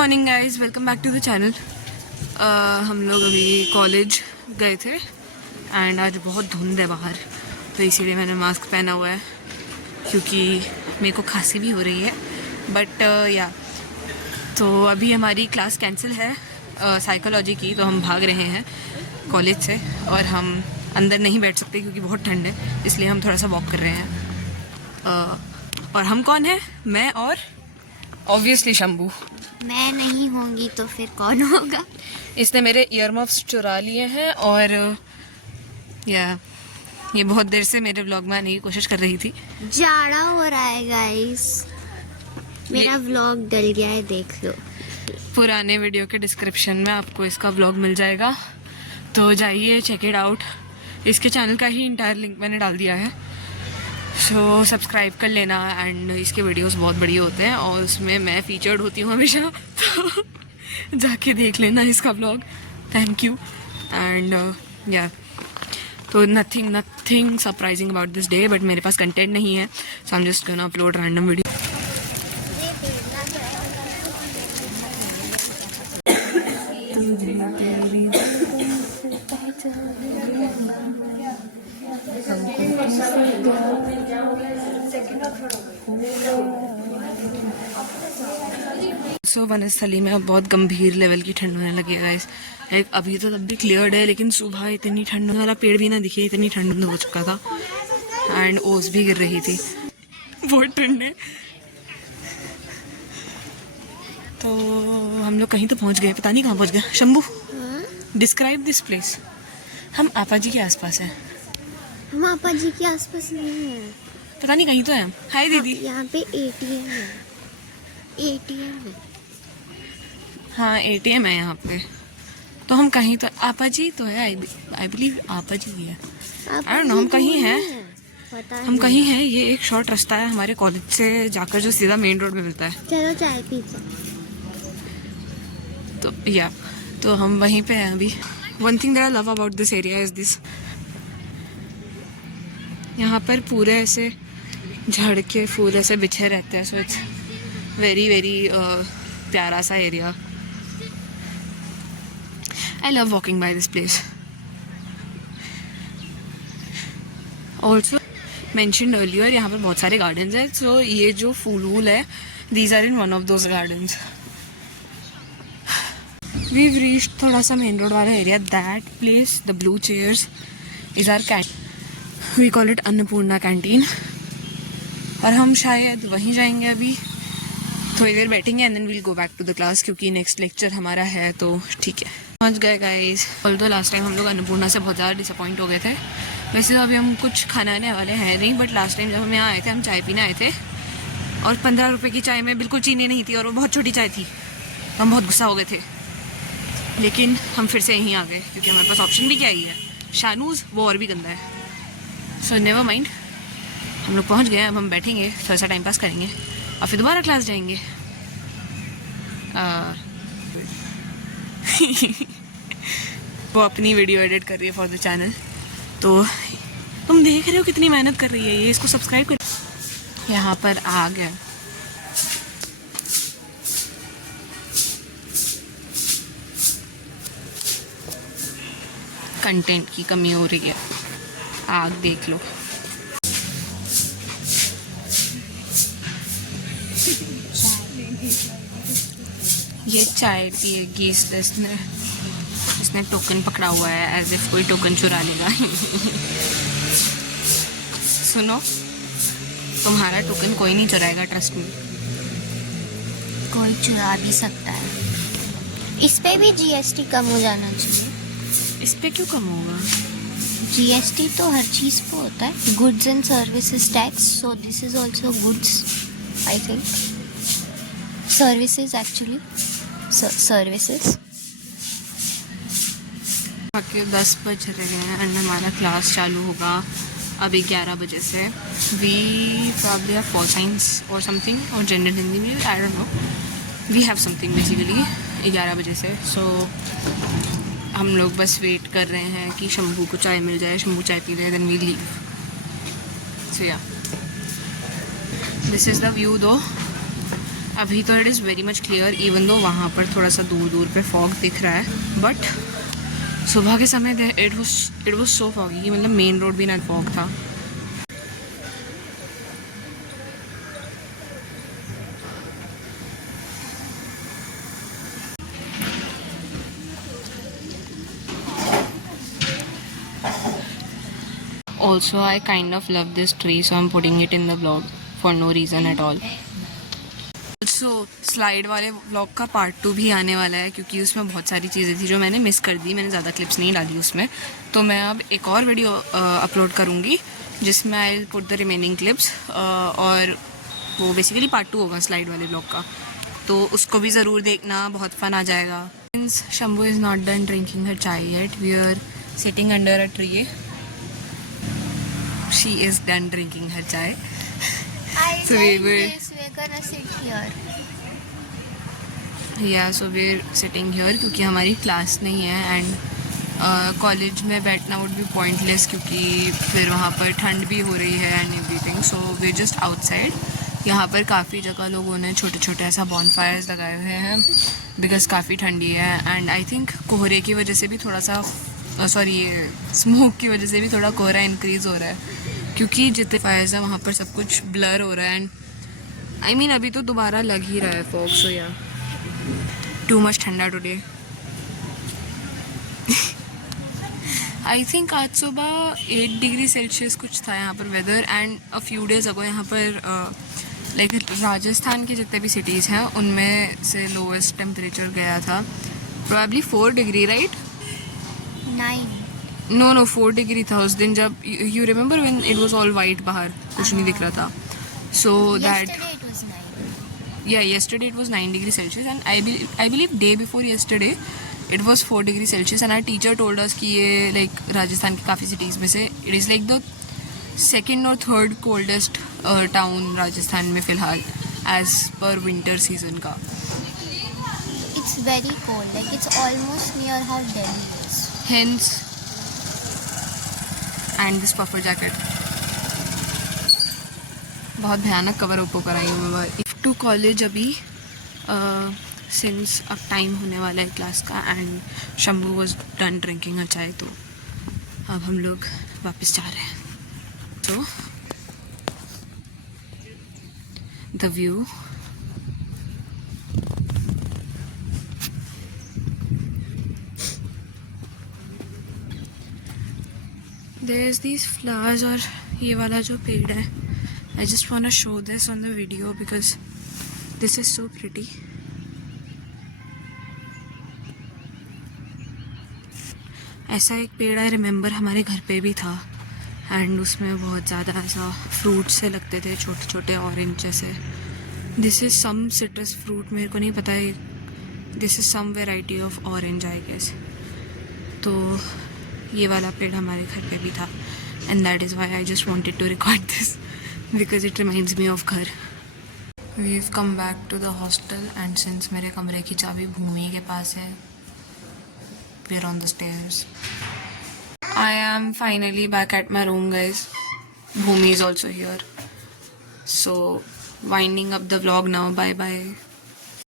Morning guys, welcome back to the channel. हम लोग अभी कॉलेज गए थे एंड आज बहुत धुंध है बाहर, तो इसीलिए मैंने मास्क पहना हुआ है क्योंकि मेरे को खांसी भी हो रही है। बट या तो अभी हमारी क्लास कैंसिल है साइकोलॉजी की, तो हम भाग रहे हैं कॉलेज से और हम अंदर नहीं बैठ सकते क्योंकि बहुत ठंड है, इसलिए हम थोड़ा सा वॉक कर रहे हैं। और हम कौन है? मैं और ऑब्वियसली शंभू। मैं नहीं होंगी तो फिर कौन होगा? इसने मेरे ईयरमफ्स चुरा लिए हैं और ये बहुत देर से मेरे व्लॉग में आने की कोशिश कर रही थी। जाड़ा हो रहा है गाइस, मेरा व्लॉग डल गया है, देख लो। पुराने वीडियो के डिस्क्रिप्शन में आपको इसका व्लॉग मिल जाएगा, तो जाइए चेक इट आउट। इसके चैनल का ही इंटायर लिंक मैंने डाल दिया है, सो सब्सक्राइब कर लेना। एंड इसके वीडियोस बहुत बढ़िया होते हैं और उसमें मैं फीचर्ड होती हूँ हमेशा, तो जाके देख लेना इसका व्लॉग। Thank you. एंड या तो nothing surprising about this day, but मेरे पास कंटेंट नहीं है, so I am just gonna upload random video. Vanasthali में अब बहुत गंभीर लेवल की ठंड होने लगी है गाइस। अभी तो तब भी क्लियर्ड है, लेकिन सुबह इतनी ठंड वाला पेड़ भी ना दिखे, इतनी ठंड हो चुका था एंड ओस भी गिर रही थी, बहुत ठंड है। तो हम लोग कहीं तो पहुंच गए, पता नहीं कहाँ पहुंच गए। Shambhu, describe this place. हम आपा जी के आसपास हैं। हम आपा जी के आसपास नहीं है, पता नहीं कहीं तो है। हाय दीदी। यहाँ पे एटीएम है, एटीएम है। हाँ एटीएम है यहाँ पे, तो हम कहीं तो आपा जी तो है। आई बिलीव आपा जी है। आई डोंट नो, हम कहीं हैं, हम कहीं हैं। ये एक शॉर्ट रास्ता है हमारे कॉलेज से जाकर जो सीधा मेन रोड पे मिलता है। चलो चाय पीते। तो या तो हम वहीं पे हैं अभी। One thing that I love about this area is this, यहाँ पर पूरे ऐसे झड़ के फूल ऐसे बिछे रहते हैं, सो इट्स वेरी वेरी प्यारा सा area. I love walking by this place. Also mentioned earlier, यहाँ पर बहुत सारे gardens हैं, so ये जो फूल वूल है, these are in one of those gardens. We've reached थोड़ा सा main road वाला area. That place, the blue chairs, is our canteen. We call it Annapurna canteen, और हम शायद वहीं जाएंगे अभी, थोड़ी देर बैठेंगे and then we'll go back to the class क्योंकि नेक्स्ट लेक्चर हमारा है, तो ठीक है। पहुंच गए गाइस। ऑल्दो लास्ट टाइम हम लोग अन्नपूर्णा से बहुत ज़्यादा डिसअपॉइंट हो गए थे। वैसे तो अभी हम कुछ खाने वाले हैं नहीं, बट लास्ट टाइम जब हम यहाँ आए थे, हम चाय पीने आए थे और 15 रुपये की चाय में बिल्कुल चीनी नहीं थी और वो बहुत छोटी चाय थी, तो हम बहुत गुस्सा हो गए थे। लेकिन हम फिर से यहीं आ गए क्योंकि हमारे पास ऑप्शन भी क्या ही है, शानूज़, वो और भी गंदा है। सो नेवर माइंड, हम लोग पहुँच गए। अब हम बैठेंगे, थोड़ा सा टाइम पास करेंगे और फिर दोबारा क्लास जाएंगे। वो अपनी वीडियो एडिट कर रही है फॉर द चैनल, तो तुम देख रहे हो कितनी मेहनत कर रही है ये। इसको सब्सक्राइब कर। यहाँ पर आग है, कंटेंट की कमी हो रही है। आग देख लो। ये चाय पिएगी इसने टोकन पकड़ा हुआ है, एज इफ कोई टोकन चुरा लेगा। सुनो, तुम्हारा टोकन कोई नहीं चुराएगा, ट्रस्ट मी। कोई चुरा भी सकता है। इस पे भी जीएसटी कम हो जाना चाहिए। इस पे क्यों कम होगा? जीएसटी तो हर चीज़ पे होता है, goods and services tax, so this is also goods, I think. Services actually, services. आके 10 बज रहे हैं एंड हमारा क्लास चालू होगा अभी 11 बजे से। We probably have pol science और समथिंग, और जनरल हिंदी में, I don't know, we have something basically 11 बजे से। सो हम लोग बस वेट कर रहे हैं कि शंभू को चाय मिल जाए, शंभू चाय पी ले, देन वी लीव। सो या दिस इज़ द व्यू दो। अभी तो it is very much clear, even though वहाँ पर थोड़ा सा दूर दूर पे फॉग दिख रहा है, बट सुबह के समय इट वाज सो फॉगी, मतलब मेन रोड भी ना फॉग था. Also, I kind of love this tree, so I'm putting it in the vlog for no reason at all. Also, slide वाले व्लॉग का पार्ट 2 भी आने वाला है, क्योंकि उसमें बहुत सारी चीज़ें थी जो मैंने मिस कर दी. मैंने ज़्यादा क्लिप्स नहीं डाली उसमें, तो मैं अब एक और वीडियो अपलोड करूँगी जिसमें I will put the remaining clips, और वो बेसिकली पार्ट 2 होगा स्लाइड वाले व्लॉग का, तो उसको भी ज़रूर देखना, बहुत फन आ जाएगा. Since Shambhu is not done drinking her chai yet, we are sitting under a tree. She is done drinking her chai. So we're gonna sit here. Yeah, so we're sitting here क्योंकि हमारी class नहीं है, and college में बैठना would be pointless, क्योंकि फिर वहाँ पर ठंड भी हो रही है and everything. So we're just outside. यहाँ पर काफ़ी जगह लोगों ने छोटे छोटे ऐसा बॉनफायर्स लगाए हुए हैं, बिकॉज काफ़ी ठंडी है. एंड आई थिंक कोहरे की वजह से भी थोड़ा सा, स्मोक की वजह से भी थोड़ा कोहरा इंक्रीज़ हो रहा है, क्योंकि जितने फायर्स हैं वहाँ पर सब कुछ ब्लर हो रहा है. एंड आई मीन अभी तो दोबारा लग ही रहा है फॉग. सो या टू मच ठंडा टुडे. आई थिंक आज सुबह 8 डिग्री सेल्सियस कुछ था यहाँ पर weather, and a few days ago यहाँ पर लाइक राजस्थान के जितने भी सिटीज़ हैं उनमें से लोवेस्ट टेम्परेचर गया था probably 4 degree, right? 9. No 4 degree था उस दिन, जब you remember when it was all white, बाहर कुछ नहीं दिख रहा था. So that yesterday it was 9 degrees Celsius, and I believe day before yesterday it was 4 degrees Celsius, and our teacher told us कि ये like राजस्थान की काफ़ी cities में से it is like the second or third coldest town Rajasthan में फ़िलहाल as per winter season का. It's very cold, like it's almost near how Delhi is. Hence, and this puffer jacket. बहुत भयानक कवर अप होकर आई हूँ मैं. इफ़ टू कॉलेज अभी since अब टाइम होने वाला है क्लास का, and Shambhu was done drinking अ चाय, तो अब हम लोग वापस जा रहे हैं. तो the view, there is these flowers, और ये वाला जो पेड़ है, I just want to show this on the video because this is so pretty. ऐसा एक पेड़ आई रिमेंबर हमारे घर पे भी था, एंड उसमें बहुत ज़्यादा ऐसा फ्रूट से लगते थे, छोटे छोटे ऑरेंज जैसे. This is some citrus fruit, मेरे को नहीं पता है, this is some variety of orange I guess. तो ये वाला पेड़ हमारे घर पे भी था, and that is why I just wanted to record this because it reminds me of घर. We've come back to the hostel, and since मेरे कमरे की चाबी भूमि के पास है, we're on the stairs. I am finally back at my room, guys. Bhumi is also here. So winding up the vlog now. Bye bye.